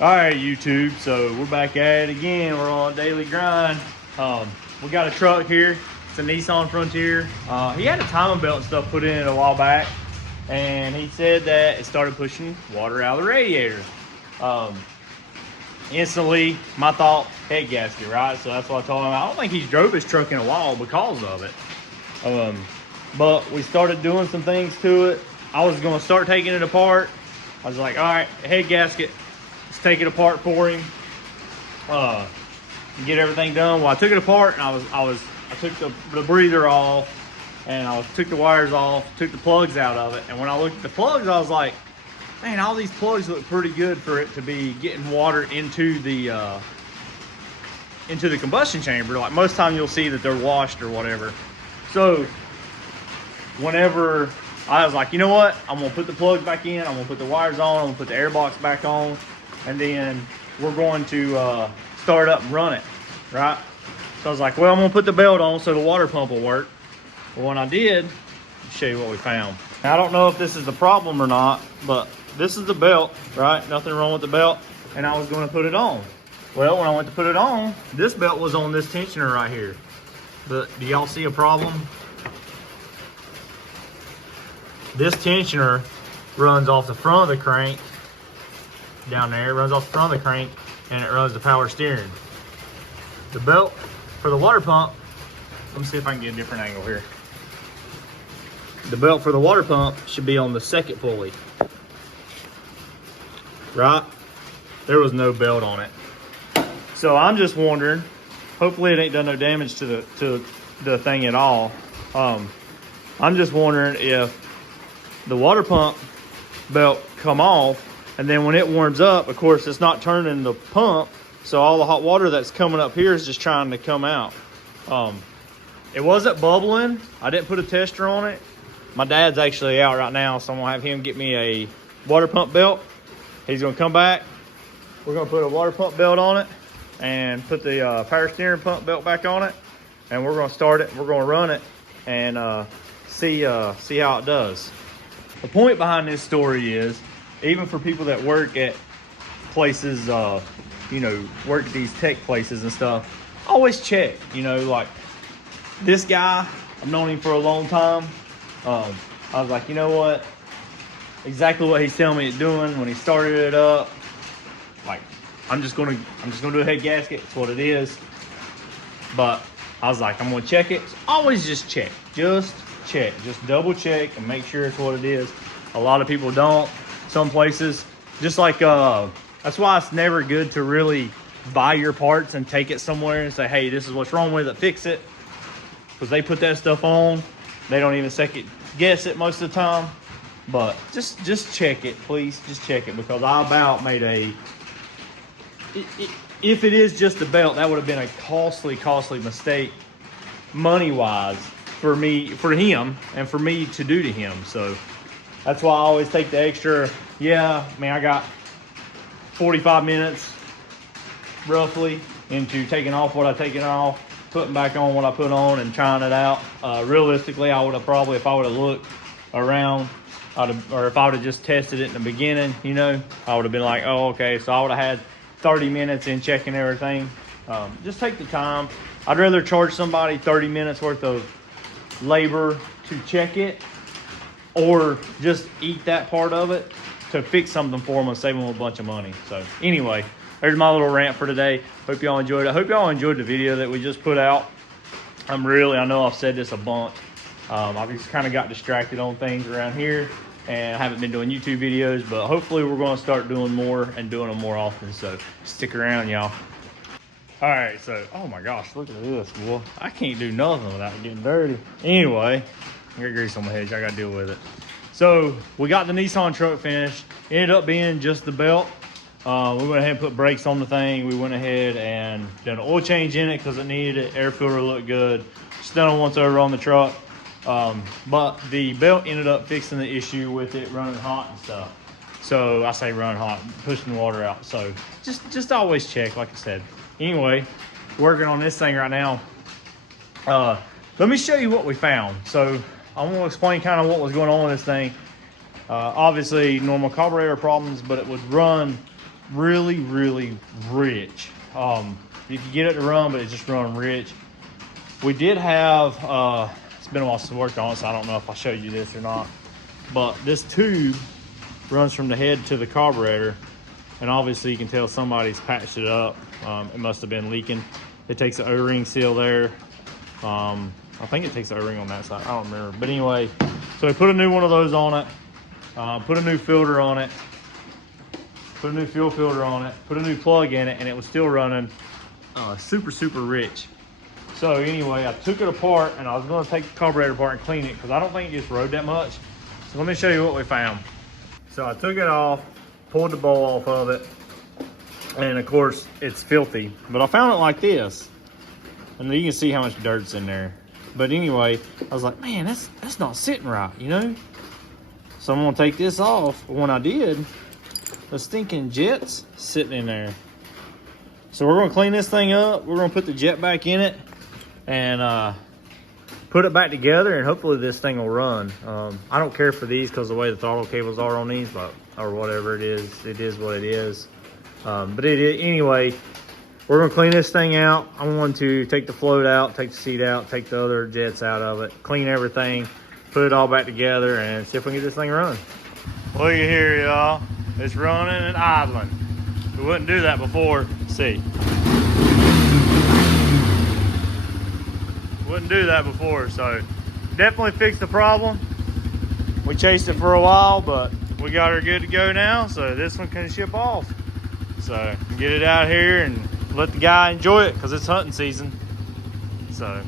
All right, YouTube, so we're back at it again. We're on a daily grind. We got a truck here. It's a Nissan Frontier. He had a timing belt and stuff put in it a while back, and he said that it started pushing water out of the radiator. Instantly, my thought, head gasket, right? So that's what I told him. I don't think he's drove his truck in a while because of it. But we started doing some things to it. I was going to start taking it apart. I was like, all right, head gasket. Let's take it apart for him. Get everything done. Well, I took it apart and I took the breather off, and I took the wires off, took the plugs out of it. And when I looked at the plugs, I was like, man, all these plugs look pretty good for it to be getting water into the combustion chamber. Like most time you'll see that they're washed or whatever. So whenever I was like, you know what? I'm gonna put the plugs back in, I'm gonna put the wires on, I'm gonna put the air box back on, and then we're going to start up and run it, right? So I was like, well, I'm gonna put the belt on so the water pump will work. Well, when I did, I'll show you what we found. Now, I don't know if this is the problem or not, but this is the belt, right? Nothing wrong with the belt, and I was gonna put it on. Well, when I went to put it on, this belt was on this tensioner right here. But do y'all see a problem? This tensioner runs off the front of the crank down there. It runs off the front of the crank, and it runs the power steering. The belt for the water pump, let me see if I can get a different angle here. The belt for the water pump should be on the second pulley, right? There was no belt on it. So I'm just wondering, hopefully it ain't done no damage to the thing at all. I'm just wondering if the water pump belt come off, and then when it warms up, of course, it's not turning the pump, so all the hot water that's coming up here is just trying to come out. It wasn't bubbling. I didn't put a tester on it. My dad's actually out right now, so I'm gonna have him get me a water pump belt. He's gonna come back. We're gonna put a water pump belt on it and put the power steering pump belt back on it, and we're gonna start it. We're gonna run it and see how it does. The point behind this story is, even for people that work at places, work at these tech places and stuff, always check. Like this guy, I've known him for a long time. I was like, you know what? Exactly what he's telling me it's doing when he started it up. Like, I'm just gonna do a head gasket. It's what it is. But I was like, I'm gonna check it. Always just check. Just check. Just double check and make sure it's what it is. A lot of people don't. Some places, just like that's why it's never good to really buy your parts and take it somewhere and say, hey, this is what's wrong with it, fix it. Because they put that stuff on. They don't even second guess it most of the time. But just check it, please. Just check it, because I about made if it is just a belt, that would have been a costly mistake money-wise for him, and for me to do to him. So that's why I always take the extra. Yeah, I got 45 minutes roughly into taking off what I taken off, putting back on what I put on, and trying it out. Realistically, I would have probably, if I would have looked around, or if I would have just tested it in the beginning, I would have been like, oh, okay. So I would have had 30 minutes in checking everything. Just take the time. I'd rather charge somebody 30 minutes worth of labor to check it, or just eat that part of it to fix something for them and save them a bunch of money. So anyway, there's my little rant for today. Hope y'all enjoyed it. I hope y'all enjoyed the video that we just put out. I know I've said this a bunch. I've just kind of got distracted on things around here, and I haven't been doing YouTube videos, but hopefully we're going to start doing more and doing them more often. So stick around, y'all. All right, so, oh my gosh, look at this, boy. I can't do nothing without getting dirty. Anyway, I got grease on my head. I got to deal with it. So we got the Nissan truck finished. Ended up being just the belt. We went ahead and put brakes on the thing. We went ahead and did an oil change in it because it needed it. Air filter looked good. Just done a once over on the truck. But the belt ended up fixing the issue with it running hot and stuff. So I say run hot, pushing the water out. So just always check, like I said. Anyway, working on this thing right now. Let me show you what we found. So I'm going to explain kind of what was going on with this thing. Obviously normal carburetor problems, but it would run really, really rich. You can get it to run, but it's just run rich. We did have, it's been a while since I worked on it, so I don't know if I showed you this or not, but this tube runs from the head to the carburetor, and obviously you can tell somebody's patched it up. It must have been leaking. It takes the O-ring seal there. I think it takes the O-ring on that side. I don't remember. But anyway, so we put a new one of those on it, put a new filter on it, put a new fuel filter on it, put a new plug in it, and it was still running super, super rich. So anyway, I took it apart, and I was going to take the carburetor apart and clean it because I don't think it gets rode that much. So let me show you what we found. So I took it off, pulled the bowl off of it, and of course it's filthy. But I found it like this, and you can see how much dirt's in there. But anyway, I was like, man, that's not sitting right, you know? So I'm gonna take this off. But when I did, the stinking jet's sitting in there. So we're gonna clean this thing up. We're gonna put the jet back in it and put it back together, and hopefully this thing will run. I don't care for these because the way the throttle cables are on these, but or whatever it is what it is. But anyway, we're gonna clean this thing out. I want to take the float out, take the seat out, take the other jets out of it, clean everything, put it all back together, and see if we can get this thing running. Look at here, y'all. It's running and idling. We wouldn't do that before. See. Wouldn't do that before, so definitely fixed the problem. We chased it for a while, but we got her good to go now, so this one can ship off. So get it out here and let the guy enjoy it because it's hunting season. So